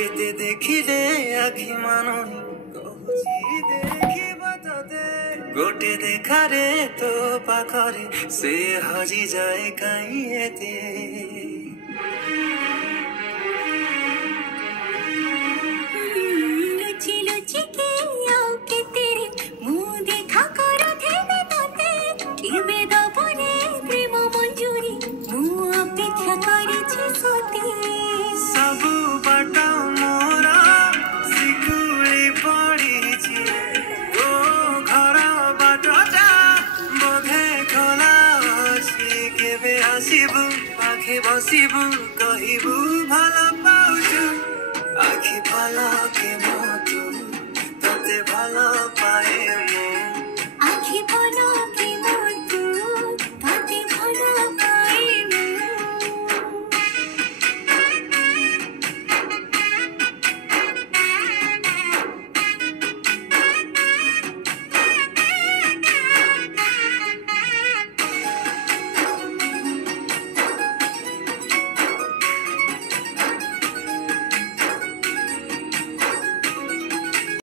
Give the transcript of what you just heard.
ଯେତେ ଦେଖିଲେ ଆଖି ମାନୁନି କହୁଛି ଦେଖିବା ତତେ ଗୋଟେ ଦେଖାରେ ତୋ ପାଖରେ ସେ ହଜିଯାଏ କାହିଁ ଏତେ लुचि लुचि के आओ के तेरे मुंह देखा करो थे मैं तोते केबे दबने प्रेम मंजूरी मुंह अपेक्षा करी छी सोते सब बाट मोरा सिकुड़ी पड़ी छी ओ घर बाट जा बोधे खोला अछि केबे आसीबु पाखे बसीबु कहिबु भला पाउछु आखि भला के मतो तते भला पाए